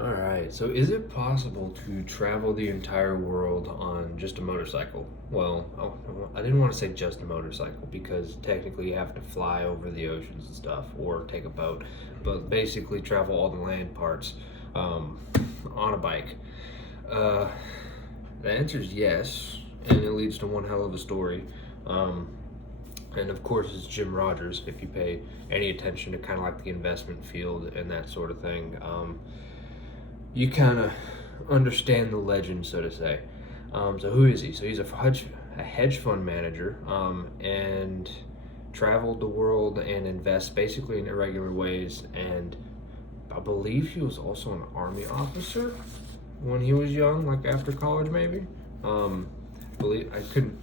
All right. So, is it possible to travel the entire world on just a motorcycle? Well, I didn't want to say just a motorcycle because technically you have to fly over the oceans and stuff or take a boat, but basically travel all the land parts um, on a bike. Uh, the answer is yes, and it leads to one hell of a story. Um, and of course, it's Jim Rodgers. If you pay any attention to kind of like the investment field and that sort of thing, you kind of understand the legend, so to say. So who is he? So he's a hedge fund manager, and traveled the world and invests basically in irregular ways. And I believe he was also an army officer when he was young, like after college, maybe. Believe I couldn't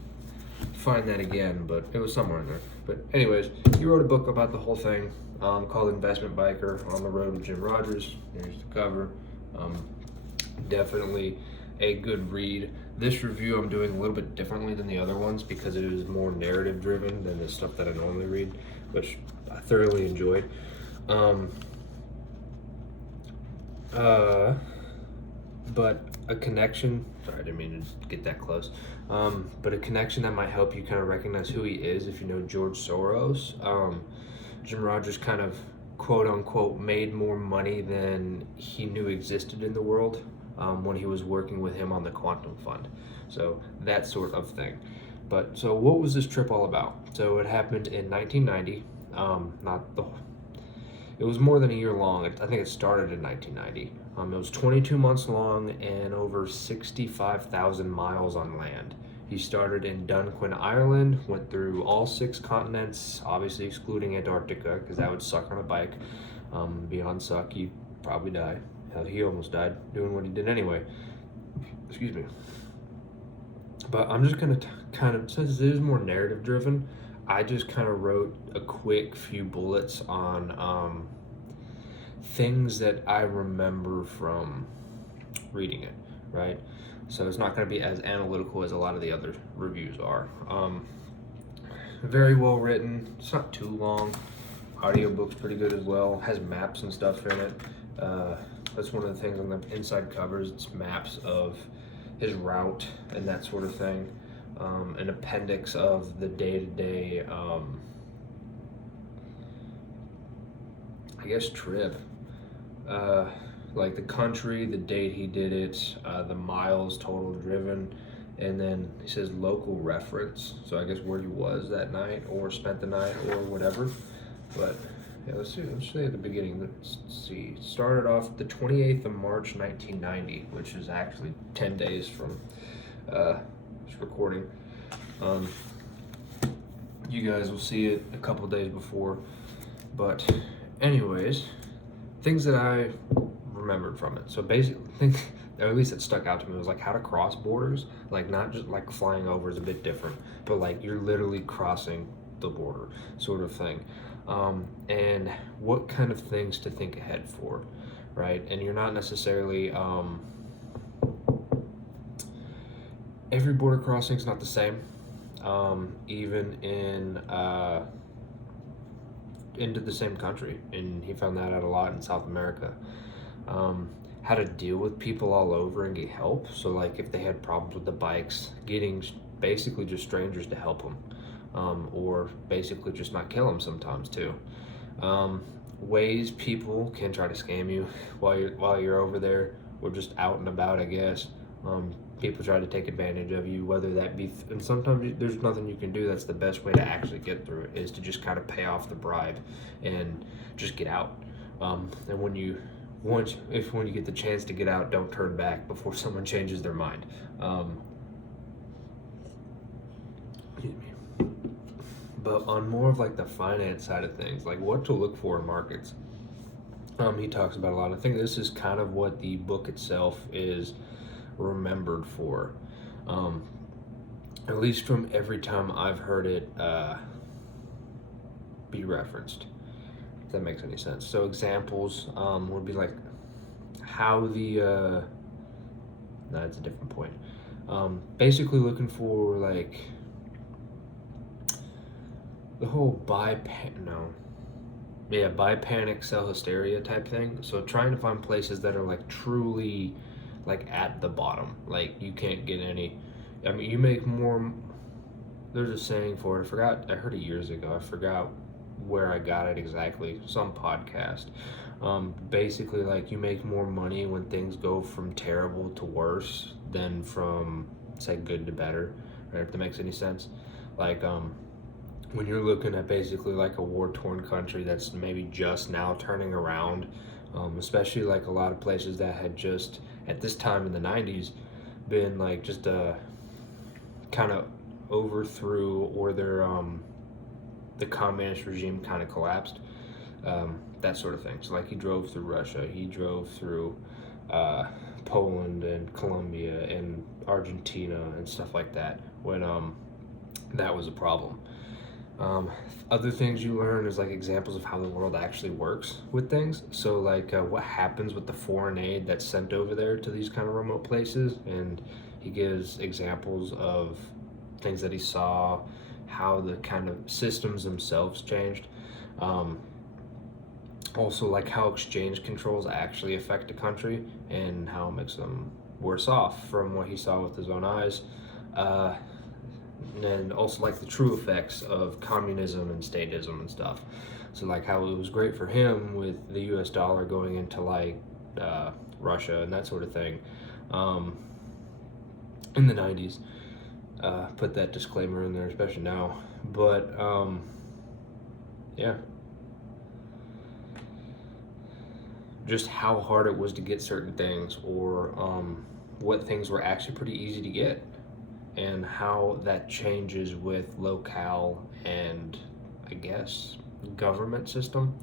find that again, but it was somewhere in there. But anyways, he wrote a book about the whole thing, called Investment Biker on the Road with Jim Rodgers. Here's the cover. Um, Definitely a good read. This review I'm doing a little bit differently than the other ones because it is more narrative driven than the stuff that I normally read, which I thoroughly enjoyed. Um, uh, but a connection, sorry, I didn't mean to get that close. But a connection that might help you kind of recognize who he is if you know George Soros. Jim Rogers kind of quote unquote made more money than he knew existed in the world when he was working with him on the quantum fund. So that sort of thing. But so what was this trip all about? So it happened in 1990. Not the It was more than a year long. I think it started in 1990. It was 22 months long and over 65,000 miles on land. He started in Dunquin, Ireland, went through all 6 continents, obviously excluding Antarctica, because that would suck on a bike. Beyond suck, you'd probably die. Hell, he almost died doing what he did anyway. Excuse me. But I'm just going to kind of, since it is more narrative driven, I just kind of wrote a quick few bullets on things that I remember from reading it, right? So it's not going to be as analytical as a lot of the other reviews are. Very well written. It's not too long. Audiobook's pretty good as well. Has maps and stuff in it. That's one of the things on the inside covers. It's maps of his route and that sort of thing. An appendix of the day-to-day, I guess, trip. Like the country, the date he did it, the miles total driven, and then he says local reference. So I guess where he was that night or spent the night or whatever. But yeah, let's see. Let's say at the beginning. Let's see. Started off the 28th of March, 1990, which is actually 10 days from this recording. You guys will see it a couple days before. But anyways, things that I remembered from it. So basically, or at least it stuck out to me, was like how to cross borders. Like not just like flying over is a bit different, but like you're literally crossing the border, sort of thing. And what kind of things to think ahead for, right? And you're not necessarily every border crossing is not the same. Even in into the same country, and he found that out a lot in South America. How to deal with people all over and get help. So like if they had problems with the bikes, getting basically just strangers to help them, or basically just not kill them sometimes too. Ways people can try to scam you while you're over there or just out and about, I guess. People try to take advantage of you, whether that be, and sometimes there's nothing you can do. That's the best way to actually get through it, is to just kind of pay off the bribe and just get out. And when you get the chance to get out, don't turn back before someone changes their mind. Excuse me. But on more of like the finance side of things, like what to look for in markets, he talks about a lot. I think this is kind of what the book itself is remembered for, at least from every time I've heard it be referenced, if that makes any sense. So examples would be like how the no, it's a different point. Basically looking for like the whole Yeah, buy panic, sell hysteria type thing. So trying to find places that are like truly like at the bottom. Like you can't get any. I mean, you make more. There's a saying for it. I forgot. I heard it years ago. I forgot where I got it exactly. Some podcast. Basically, like you make more money when things go from terrible to worse than from say good to better. Right? If that makes any sense. Like when you're looking at basically like a war-torn country that's maybe just now turning around, especially like a lot of places that had just at this time in the 90s been like just kind of overthrew or the communist regime kind of collapsed, that sort of thing. So like he drove through Russia, he drove through Poland and Colombia and Argentina and stuff like that when that was a problem. Other things you learn is like examples of how the world actually works with things. So like what happens with the foreign aid that's sent over there to these kind of remote places, and he gives examples of things that he saw, how the kind of systems themselves changed. Also like how exchange controls actually affect a country and how it makes them worse off from what he saw with his own eyes. And also like the true effects of communism and statism and stuff. So like how it was great for him with the US dollar going into like Russia and that sort of thing in the 90s. Put that disclaimer in there, especially now. But yeah, just how hard it was to get certain things, or what things were actually pretty easy to get, and how that changes with locale and I guess government system,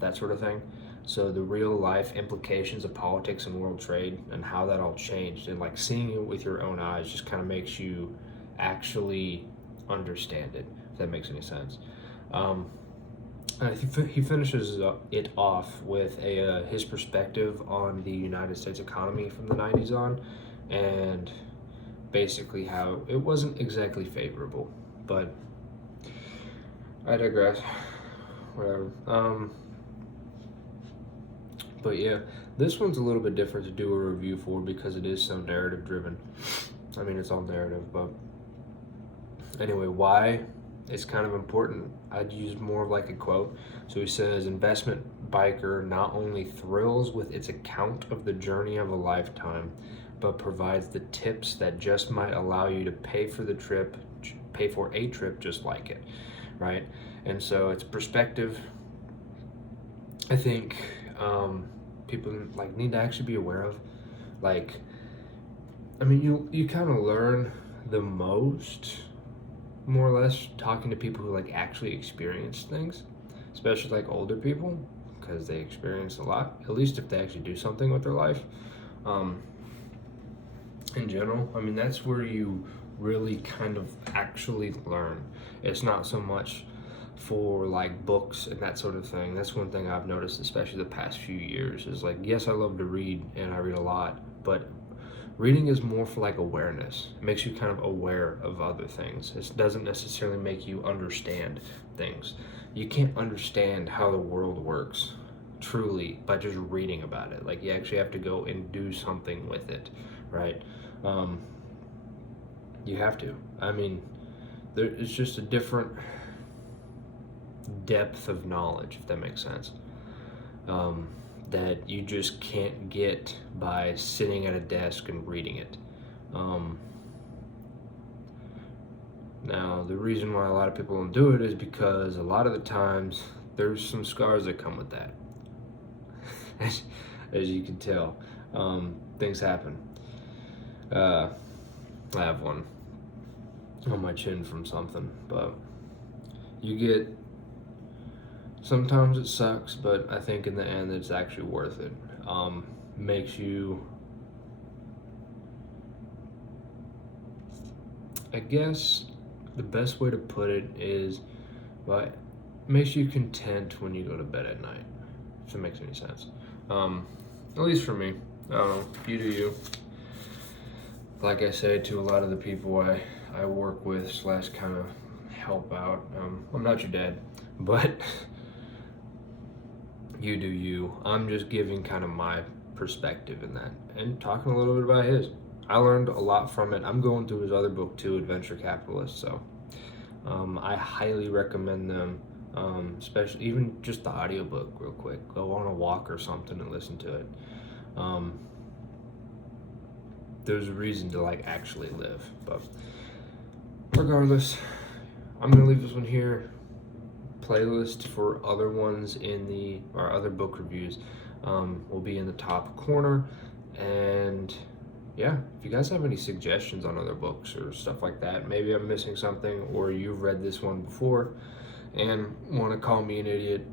that sort of thing. So the real life implications of politics and world trade and how that all changed, and like seeing it with your own eyes just kind of makes you actually understand it, if that makes any sense. I think he finishes it off with his perspective on the United States economy from the 90s on, and basically how it wasn't exactly favorable. But I digress. Whatever. But yeah, this one's a little bit different to do a review for because it is so narrative driven. I mean, it's all narrative, but anyway, why it's kind of important. I'd use more of like a quote. So he says, investment biker not only thrills with its account of the journey of a lifetime, but provides the tips that just might allow you to pay for a trip just like it, right? And so it's perspective. I think people like need to actually be aware of. Like, I mean, you kind of learn the most, more or less, talking to people who like actually experience things, especially like older people, because they experience a lot. At least if they actually do something with their life. In general, I mean, that's where you really kind of actually learn. It's not so much for like books and that sort of thing. That's one thing I've noticed, especially the past few years, is like, yes, I love to read and I read a lot, but reading is more for like awareness. It makes you kind of aware of other things. It doesn't necessarily make you understand things. You can't understand how the world works truly by just reading about it. Like, you actually have to go and do something with it, right? You have to. I mean, it's just a different depth of knowledge, if that makes sense, that you just can't get by sitting at a desk and reading it. Now, the reason why a lot of people don't do it is because a lot of the times there's some scars that come with that. As you can tell, things happen. I have one on my chin from something, but you get, sometimes it sucks, but I think in the end it's actually worth it. Makes you, I guess the best way to put it is, but makes you content when you go to bed at night, if it makes any sense. At least for me. I don't know, you do you. Like I say to a lot of the people I work with / kind of help out, I'm not your dad, but You do you. I'm just giving kind of my perspective in that and talking a little bit about his. I learned a lot from it. I'm going through his other book too, Adventure Capitalist. So I highly recommend them, especially even just the audiobook real quick. Go on a walk or something and listen to it. There's a reason to like actually live. But regardless, I'm gonna leave this one here. Playlist for other ones in our other book reviews will be in the top corner. And yeah, if you guys have any suggestions on other books or stuff like that, maybe I'm missing something or you've read this one before and want to call me an idiot,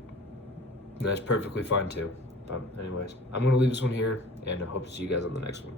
that's perfectly fine too. But anyways, I'm going to leave this one here and I hope to see you guys on the next one.